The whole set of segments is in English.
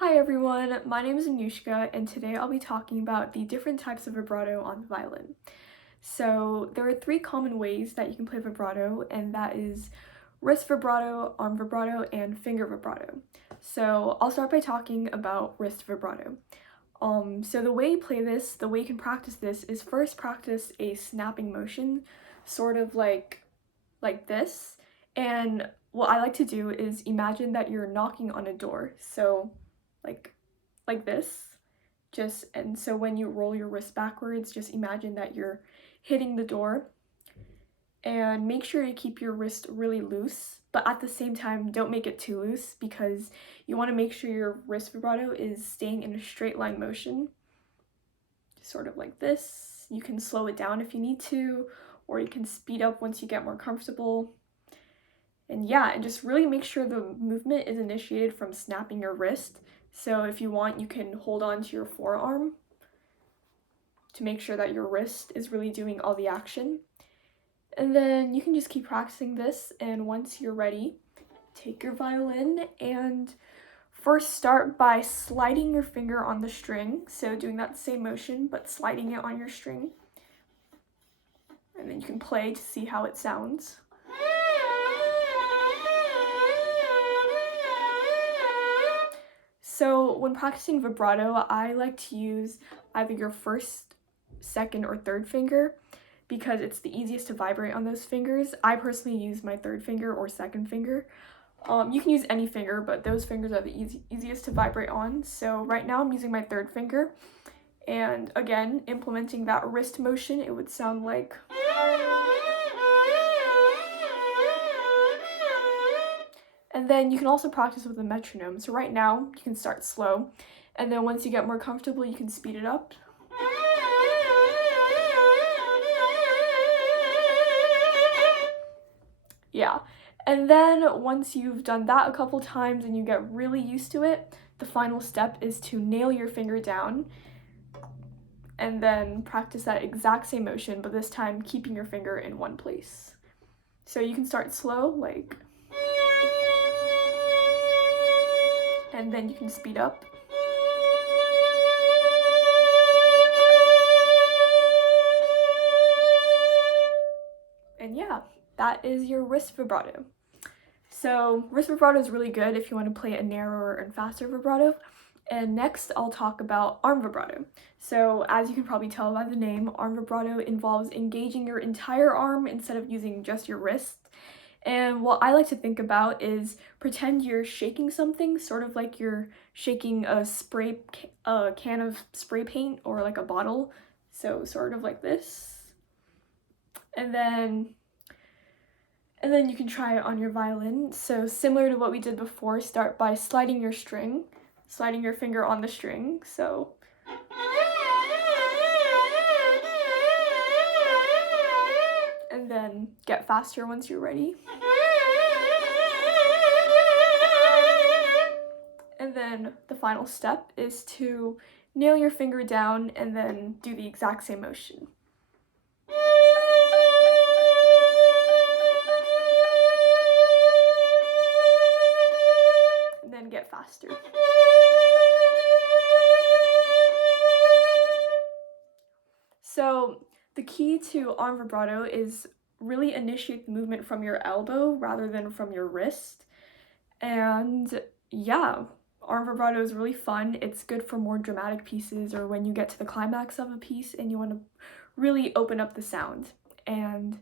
Hi everyone, my name is Anushka and today I'll be talking about the different types of vibrato on the violin. So there are three common ways that you can play vibrato, and that is wrist vibrato, arm vibrato, and finger vibrato. So I'll start by talking about wrist vibrato. So the way you play this, the way you can practice this is first practice a snapping motion, sort of like this. And what I like to do is imagine that you're knocking on a door. So like like this. And so when you roll your wrist backwards, just imagine that you're hitting the door, and make sure you keep your wrist really loose, but at the same time don't make it too loose because you want to make sure your wrist vibrato is staying in a straight line motion, sort of like this. You can slow it down if you need to, or you can speed up once you get more comfortable. And yeah, and just really make sure the movement is initiated from snapping your wrist. So if you want, you can hold on to your forearm to make sure that your wrist is really doing all the action. And then you can just keep practicing this, and once you're ready, take your violin and first start by sliding your finger on the string. So doing that same motion, but sliding it on your string. And then you can play to see how it sounds. So when practicing vibrato, I like to use either your first, second, or third finger because it's the easiest to vibrate on those fingers. I personally use my third finger or second finger. You can use any finger, but those fingers are the easiest to vibrate on. So right now I'm using my third finger. And again, implementing that wrist motion, it would sound like... And then you can also practice with a metronome. So right now, you can start slow, and then once you get more comfortable, you can speed it up. Yeah, and then once you've done that a couple times and you get really used to it, the final step is to nail your finger down, and then practice that exact same motion, but this time keeping your finger in one place. So you can start slow, like... and then you can speed up. And yeah, that is your wrist vibrato. So wrist vibrato is really good if you want to play a narrower and faster vibrato. And next I'll talk about arm vibrato. So as you can probably tell by the name, arm vibrato involves engaging your entire arm instead of using just your wrist. And what I like to think about is pretend you're shaking something, sort of like you're shaking a can of spray paint or like a bottle. So sort of like this. And then you can try it on your violin. So similar to what we did before, start by sliding your finger on the string. So and then get faster once you're ready. And then the final step is to nail your finger down and then do the exact same motion. And then get faster. So the key to arm vibrato is really initiate the movement from your elbow rather than from your wrist. And yeah, arm vibrato is really fun. It's good for more dramatic pieces or when you get to the climax of a piece and you want to really open up the sound. And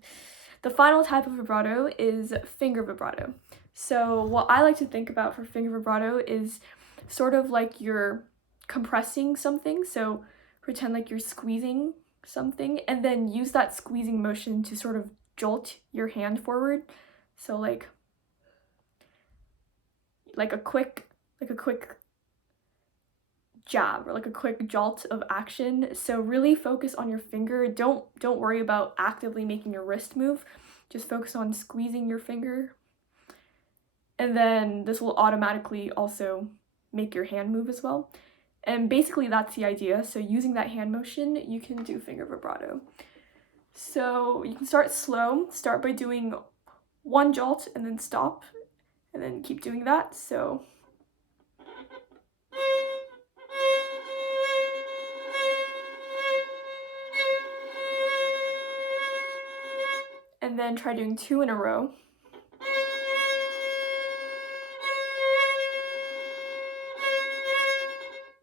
the final type of vibrato is finger vibrato. So what I like to think about for finger vibrato is sort of like you're compressing something. So pretend like you're squeezing something and then use that squeezing motion to sort of jolt your hand forward. So like a quick jab or like a quick jolt of action. So really focus on your finger. Don't worry about actively making your wrist move. Just focus on squeezing your finger. And then this will automatically also make your hand move as well. And basically that's the idea. So using that hand motion, you can do finger vibrato. So you can start slow. Start by doing one jolt and then stop. And then keep doing that. So and then try doing 2 in a row.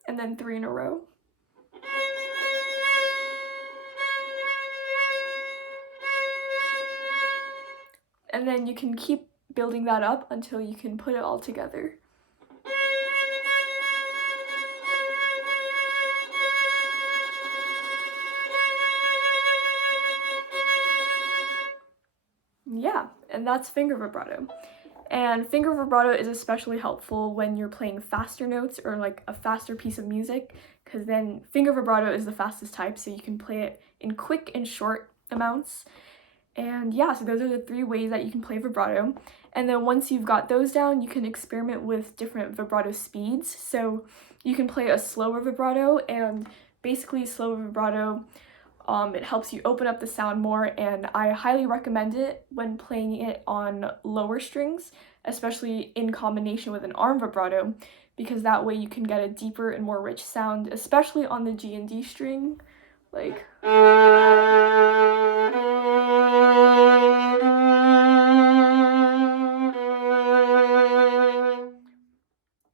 And then 3 in a row. And then you can keep building that up until you can put it all together. Yeah, and that's finger vibrato. And finger vibrato is especially helpful when you're playing faster notes or like a faster piece of music, because then finger vibrato is the fastest type, so you can play it in quick and short amounts. And yeah, so those are the 3 ways that you can play vibrato. And then once you've got those down, you can experiment with different vibrato speeds. So you can play a slower vibrato, and basically slower vibrato, it helps you open up the sound more, and I highly recommend it when playing it on lower strings, especially in combination with an arm vibrato, because that way you can get a deeper and more rich sound, especially on the G and D string, like.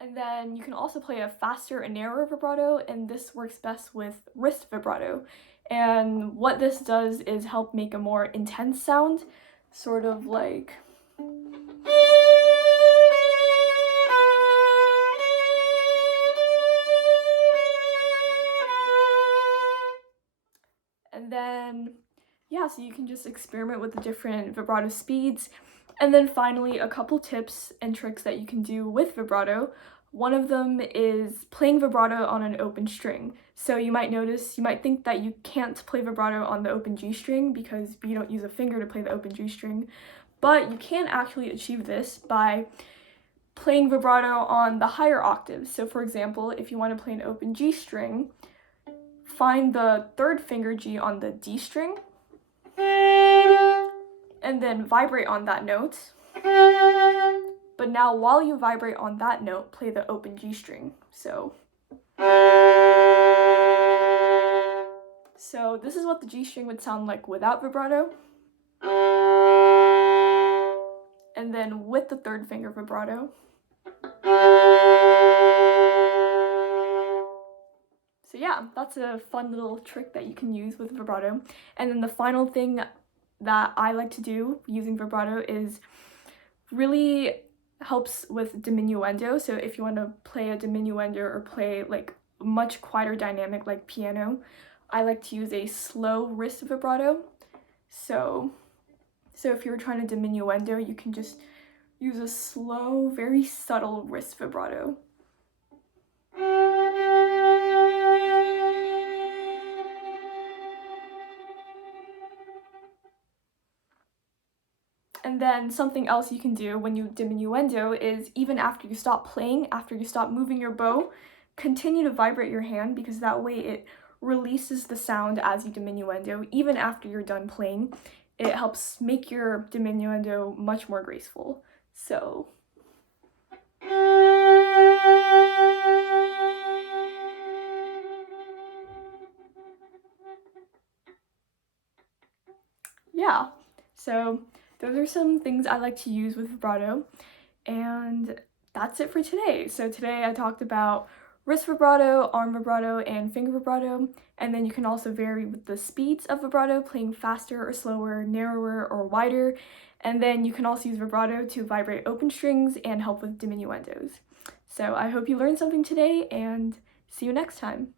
And then you can also play a faster and narrower vibrato, and this works best with wrist vibrato. And what this does is help make a more intense sound, sort of like. And then, yeah, so you can just experiment with the different vibrato speeds. And then finally, a couple tips and tricks that you can do with vibrato. One of them is playing vibrato on an open string. So you might think that you can't play vibrato on the open G string because you don't use a finger to play the open G string, but you can actually achieve this by playing vibrato on the higher octaves. So for example, if you want to play an open G string, find the 3rd finger G on the D string, and then vibrate on that note. But now while you vibrate on that note, play the open G string. So this is what the G string would sound like without vibrato. And then with the 3rd finger vibrato. So yeah, that's a fun little trick that you can use with vibrato. And then the final thing that I like to do using vibrato is really helps with diminuendo. So if you want to play a diminuendo or play like much quieter dynamic like piano, I like to use a slow wrist vibrato. So if you're trying to diminuendo, you can just use a slow, very subtle wrist vibrato. And then something else you can do when you diminuendo is, even after you stop playing, after you stop moving your bow, continue to vibrate your hand, because that way it releases the sound as you diminuendo. Even after you're done playing, it helps make your diminuendo much more graceful. So yeah, so those are some things I like to use with vibrato, and that's it for today. So today I talked about wrist vibrato, arm vibrato, and finger vibrato, and then you can also vary with the speeds of vibrato, playing faster or slower, narrower or wider, and then you can also use vibrato to vibrate open strings and help with diminuendos. So I hope you learned something today, and see you next time.